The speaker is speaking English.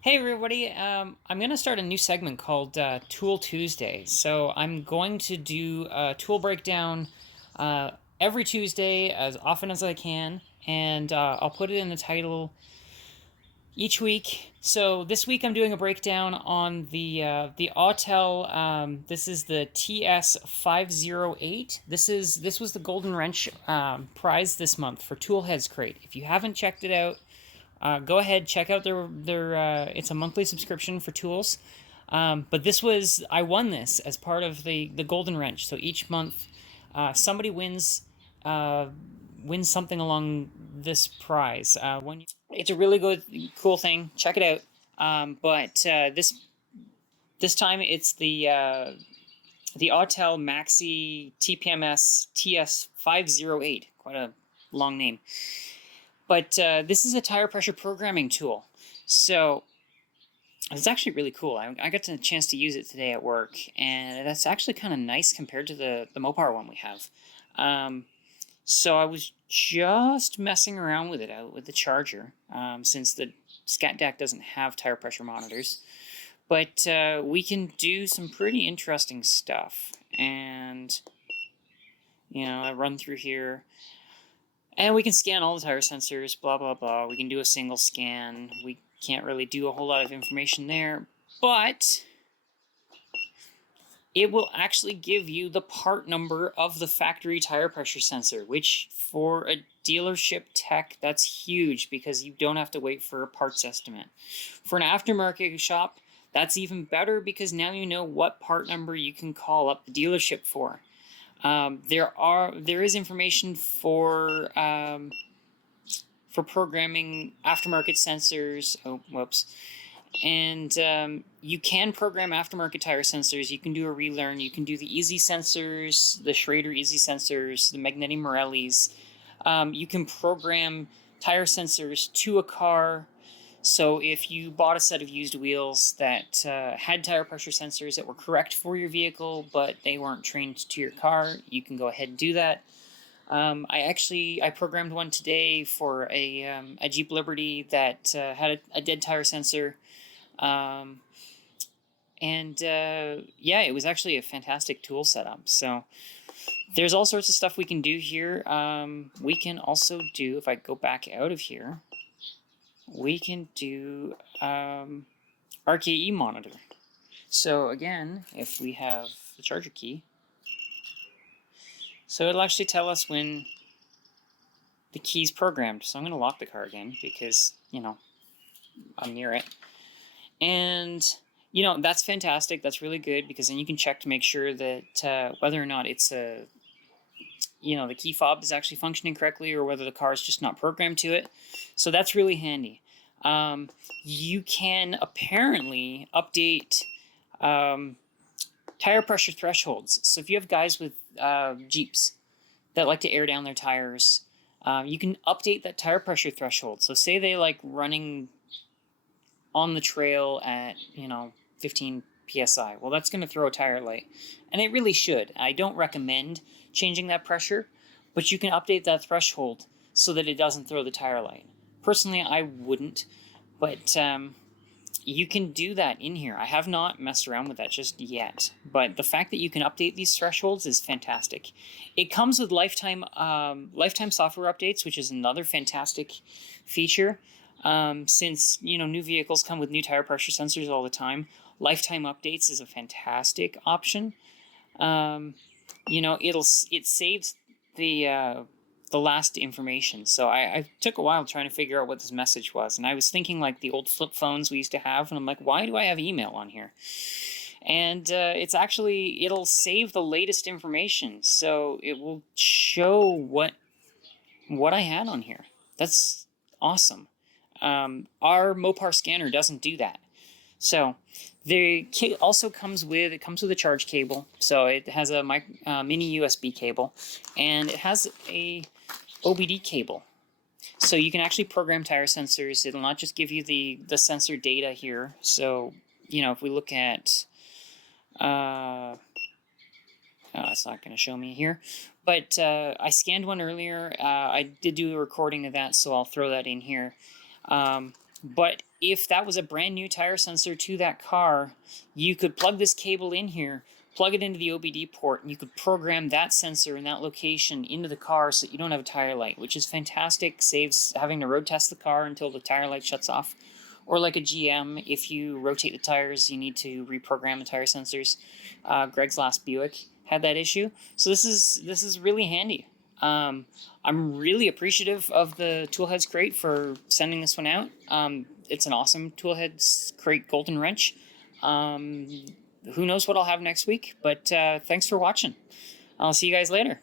Hey everybody, I'm going to start a new segment called Tool Tuesday. So I'm going to do a tool breakdown uh, every Tuesday as often as I can, and I'll put it in the title each week. So this week I'm doing a breakdown on the Autel. This is the TS508. This was the Golden Wrench prize this month for Toolheadz Crate. If you haven't checked it out, go ahead, check out their. It's a monthly subscription for tools. But I won this as part of the Golden Wrench. So each month, somebody wins something along this prize. It's a really good, cool thing. Check it out. But this time it's the Autel Maxi TPMS TS508. Quite a long name. But this is a tire pressure programming tool. So it's actually really cool. I got a chance to use it today at work, and that's actually kind of nice compared to the Mopar one we have. So I was just messing around with it out with the charger, since the Scat DAC doesn't have tire pressure monitors. But we can do some pretty interesting stuff. And, I run through here. And we can scan all the tire sensors, blah, blah, blah. We can do a single scan. We can't really do a whole lot of information there, but it will actually give you the part number of the factory tire pressure sensor, which for a dealership tech, that's huge because you don't have to wait for a parts estimate. For an aftermarket shop, that's even better because now you know what part number you can call up the dealership for. There is information for programming aftermarket sensors. Oh, whoops. And you can program aftermarket tire sensors. You can do a relearn. You can do the easy sensors, the Schrader easy sensors, the Magneti Morellis. You can program tire sensors to a car. So if you bought a set of used wheels that had tire pressure sensors that were correct for your vehicle, but they weren't trained to your car, you can go ahead and do that. I programmed one today for a Jeep Liberty that had a dead tire sensor. Yeah, it was actually a fantastic tool setup. So there's all sorts of stuff we can do here. We can also do, if I go back out of here, we can do RKE monitor. So again, if we have the charger key, so it'll actually tell us when the key's programmed. So I'm going to lock the car again because, I'm near it. And, that's fantastic. That's really good because then you can check to make sure that whether or not it's the key fob is actually functioning correctly or whether the car is just not programmed to it. So that's really handy. You can apparently update tire pressure thresholds. So if you have guys with Jeeps that like to air down their tires, you can update that tire pressure threshold. So say they like running on the trail at 15 psi. Well, that's going to throw a tire light, and it really should. I don't recommend changing that pressure, but you can update that threshold so that it doesn't throw the tire light. Personally, I wouldn't, but you can do that in here. I have not messed around with that just yet, but the fact that you can update these thresholds is fantastic. It comes with lifetime software updates, which is another fantastic feature. Since new vehicles come with new tire pressure sensors all the time, lifetime updates is a fantastic option. It saves the last information. So I took a while trying to figure out what this message was, and I was thinking like the old flip phones we used to have, and I'm like, why do I have email on here? And it'll save the latest information, so it will show what I had on here. That's awesome. Our Mopar scanner doesn't do that. So the kit also comes with a charge cable. So it has a mini USB cable, and it has a OBD cable. So you can actually program tire sensors. It'll not just give you the sensor data here. So if we look at it's not going to show me here, but I scanned one earlier. I did do a recording of that, so I'll throw that in here. But if that was a brand new tire sensor to that car, you could plug this cable in here, plug it into the OBD port, and you could program that sensor in that location into the car so that you don't have a tire light, which is fantastic. Saves having to road test the car until the tire light shuts off. Or like a GM, if you rotate the tires, you need to reprogram the tire sensors. Greg's last Buick had that issue, so this is really handy. I'm really appreciative of the Toolheadz crate for sending this one out. It's an awesome Toolheadz crate golden wrench. Who knows what I'll have next week, but thanks for watching. I'll see you guys later.